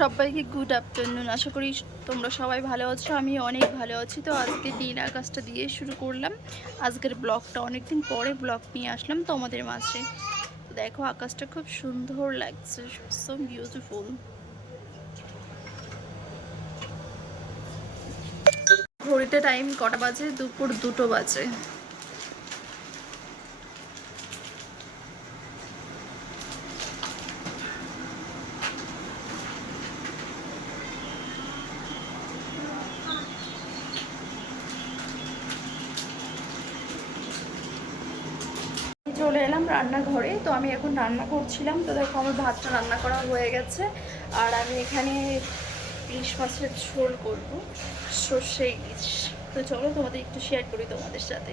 সবাইকে good afternoon আশা করি তোমরা সবাই ভালো আছো আমি অনেক ভালো আছি। তো আজকে দিন আকাশটা দিয়ে শুরু করলাম। আজকের ব্লগটা অনেকদিন পরে ব্লগ নিয়ে আসলাম তোমাদের মাঝে। দেখো আকাশটা খুব সুন্দর লাগছে সো বিউটিফুল ঘড়িতে টাইম কটা বাজে? দুপুর দুটো বাজে। চলে এলাম রান্নাঘরে। তো আমি এখন রান্না করছিলাম। তো দেখো আমার ভাতটা রান্না করা হয়ে গেছে। আর আমি এখানে ইলিশ মাছের ঝোল করব। সর্ষে ইলিশ। তো চলো তোমাদের একটু শেয়ার করি তোমাদের সাথে।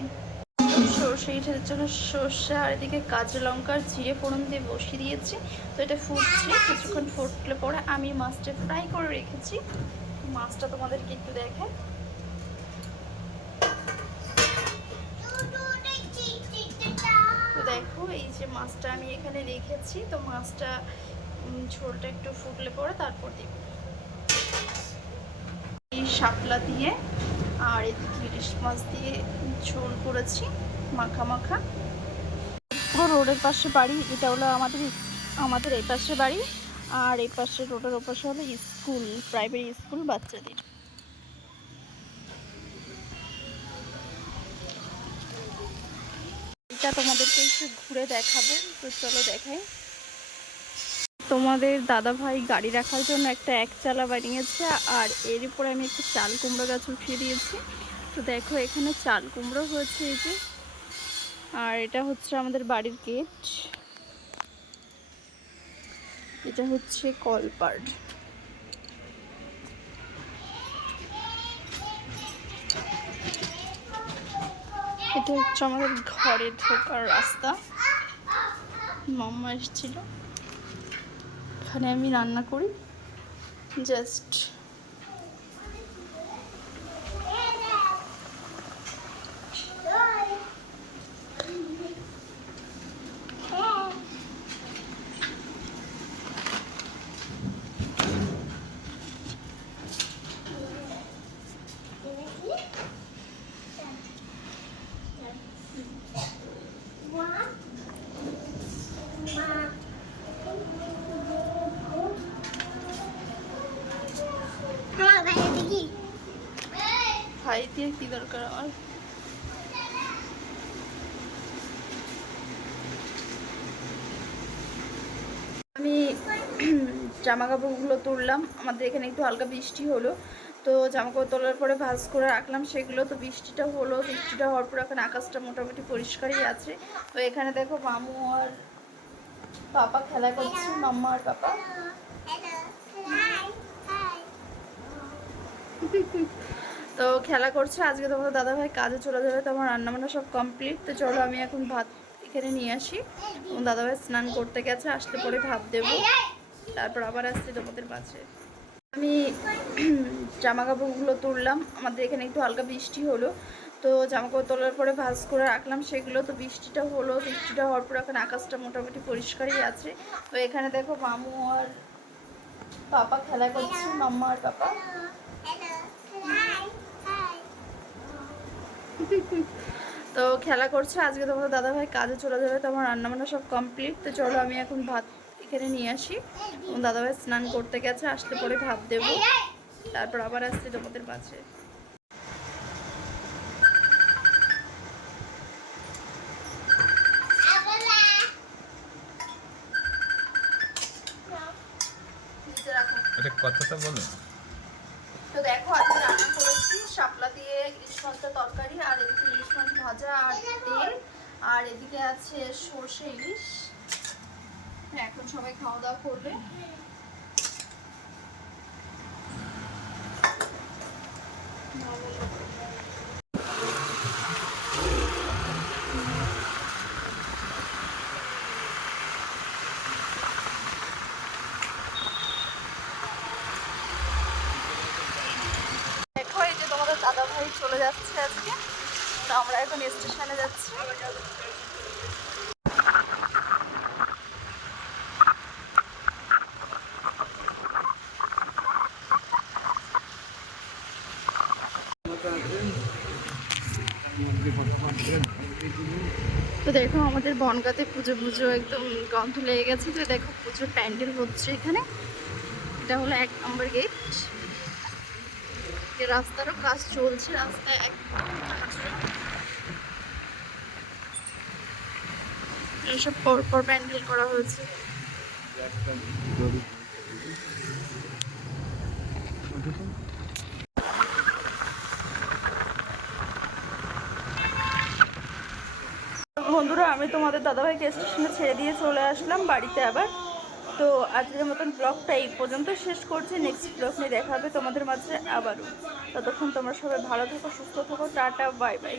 সর্ষে ইলিশের জন্য সর্ষে আর এদিকে কাঁচা লঙ্কার জিরে ফোড়ন দিয়ে বসিয়ে দিয়েছি। তো এটা ফুটছে। কিছুক্ষণ ফুটলে পরে আমি মাছটা ফ্রাই করে রেখেছি। মাছটা তোমাদেরকে একটু দেখাই এই যে মাছটা আমি এখানে রেখেছি, তো মাছটা ঝোলটা একটু ফুটলে পরে তারপর দিব। এই শাপলা দিয়ে আর এদিকে ইলিশ মাছ দিয়ে ঝোল করেছি, মাখা মাখা। পুরো রোডের পাশে বাড়ি, এটা হলো আমাদের আমাদের এই পাশে বাড়ি, আর এই পাশে রোডের ওপাশে হলো স্কুল, প্রাইমারি স্কুল বাচ্চাদের। এটা তোমাদেরকে একটু ঘুরে দেখাবো, তো চলো দেখাই। তোমাদের দাদা ভাই গাড়ি রাখার জন্য একটা এক চালা বানিয়েছে, আর এর উপরে আমি একটা চাল কুমড়ো গাছ উঠিয়ে দিয়েছি। তো দেখো, এখানে চাল কুমড়ো হয়েছে এই যে। আর এটা হচ্ছে আমাদের বাড়ির গেট এটা হচ্ছে কলপাড় এটা হচ্ছে আমাদের ঘরে ঢোকার রাস্তা। মাম্মা এসেছিল। এখানে আমি রান্না করি। জাস্ট ভাই দিয়ে কি দরকার আমার আমি জামা কাপড়গুলো তুললাম। আমাদের এখানে একটু হালকা বৃষ্টি হলো। তো জামা কাপড় তোলার পরে ভাঁজ করে রাখলাম সেগুলো। তো বৃষ্টিটা হলো বৃষ্টিটা হওয়ার পর এখন আকাশটা মোটামুটি পরিষ্কারই আছে। তো এখানে দেখো মামু আর পাপা খেলা করছে মাম্মা আর পাপা। তো খেলা করছে। আজকে তোমাদের দাদা ভাই কাজে চলে যাবে, তো আমার রান্না বান্না সব কমপ্লিট তো চলো আমি এখন ভাত এখানে নিয়ে আসি। এবং দাদা ভাই স্নান করতে গেছে আসতে পরে ভাত দেবো। তারপর আবার আসছি তোমাদের মাঝে। আমি জামা কাপড়গুলো তুললাম। আমাদের এখানে একটু হালকা বৃষ্টি হলো। তো জামা কাপড় তোলার পরে ভাঁজ করে রাখলাম। সেগুলো তো বৃষ্টিটা হলো। বৃষ্টিটা হওয়ার পর এখন আকাশটা মোটামুটি পরিষ্কারই আছে। তো এখানে দেখো মামু আর পাপা খেলা করছে, মাম্মা আর পাপা। তো খেলা করছে আজকে তোমাদের দাদা ভাই কাজে চলে যাবে তো আমার রান্নাবান্না সব কমপ্লিট তো চলো আমি এখন ভাত এখানে নিয়ে আসি। এবং দাদা ভাই স্নান করতে গেছে আসতে পরে ভাত দেবো। তারপর আবার আসছি তোমাদের রাখো কথাটা বলো। তো দেখো আজকে রান্না শাপলা দিয়ে ইলিশ মাছটা তরকারি আর এদিকে ইলিশ মাছ ভাজা আর তেল আর এদিকে আছে সর্ষে ইলিশ। হ্যাঁ, এখন সবাই খাওয়া দাওয়া করবে। চলে যাচ্ছে আজকে। তো আমরা এখন স্টেশনে যাচ্ছি। তো দেখো, আমাদের বনগাতে পুজো পুজো একদম গন্ধ লেগে গেছে। তো দেখো পুজোর প্যান্ডেল হচ্ছে এখানে। এটা হলো এক নম্বর গেট রাস্তারও কাজ চলছে, রাস্তায় এক এইসব পরপর প্যান্ডেল করা হয়েছে। বন্ধুরা, আমি তোমাদের দাদাভাইকে স্টেশনে ছেড়ে দিয়ে চলে আসলাম বাড়িতে আবার। তো আজকের মতন ব্লগটা এই পর্যন্ত শেষ করছি। নেক্সট ব্লগ নিয়ে দেখা হবে তোমাদের মাঝে আবারও। ততক্ষণ তোমরা সবাই ভালো থাকো, সুস্থ থাকো, টাটা বাই বাই